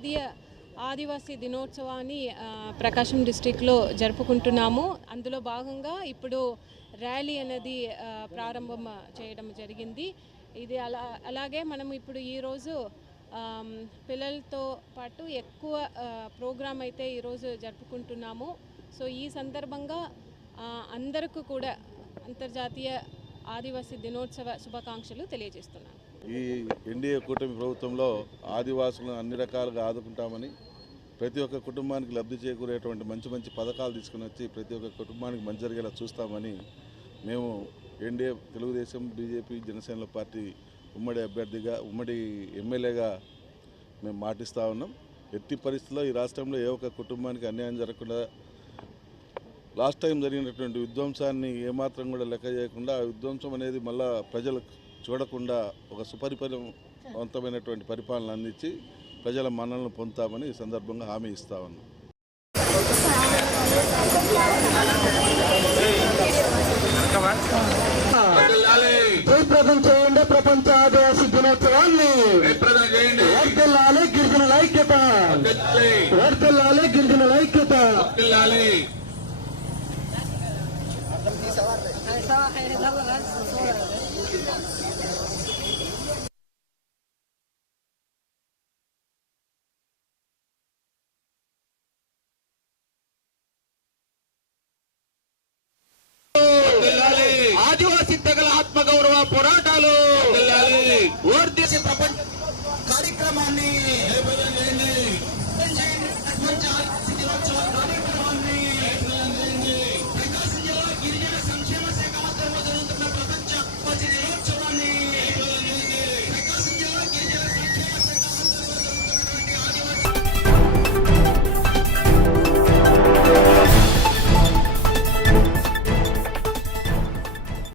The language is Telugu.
జాతీయ ఆదివాసీ దినోత్సవాన్ని ప్రకాశం డిస్ట్రిక్ట్లో జరుపుకుంటున్నాము. అందులో భాగంగా ఇప్పుడు ర్యాలీ అనేది ప్రారంభం చేయడం జరిగింది. ఇది అలాగే మనం ఇప్పుడు ఈరోజు పిల్లలతో పాటు ఎక్కువ ప్రోగ్రామ్ అయితే ఈరోజు జరుపుకుంటున్నాము. సో ఈ సందర్భంగా అందరికీ కూడా అంతర్జాతీయ ఆదివాసీ దినోత్సవ శుభాకాంక్షలు తెలియజేస్తున్నాను. ఈ ఎన్డీఏ కూటమి ప్రభుత్వంలో ఆదివాసులను అన్ని రకాలుగా ఆదుకుంటామని, ప్రతి ఒక్క కుటుంబానికి లబ్ధి చేకూరేటువంటి మంచి మంచి పథకాలు తీసుకుని వచ్చి ప్రతి ఒక్క కుటుంబానికి మంచి జరిగేలా చూస్తామని మేము NDA Telugu Desam, BJP, Janasena party ఉమ్మడి అభ్యర్థిగా, ఉమ్మడి ఎమ్మెల్యేగా మేము మాటిస్తూ ఉన్నాం. ఎట్టి పరిస్థితుల్లో ఈ రాష్ట్రంలో ఏ ఒక్క కుటుంబానికి అన్యాయం జరగకుండా, లాస్ట్ టైం జరిగినటువంటి విధ్వంసాన్ని ఏమాత్రం కూడా లెక్క చేయకుండా ఆ విధ్వంసం అనేది మళ్ళా ప్రజలు చూడకుండా ఒక సుపరిపాలనవంతమైనటువంటి పరిపాలన అందించి ప్రజల మన్ననలను పొందుతామని ఈ సందర్భంగా హామీ ఇస్తా ఉన్నాం. చేయండి ప్రపంచ ఆదివాసీ దినోత్సవాన్ని. వర్ధిల్లాలి గిరిజనుల ఐక్యత, వర్ధిల్లాలి గిరిజనుల ఐక్యత. ఆదివాసీ తెగల ఆత్మగౌరవ పోరాట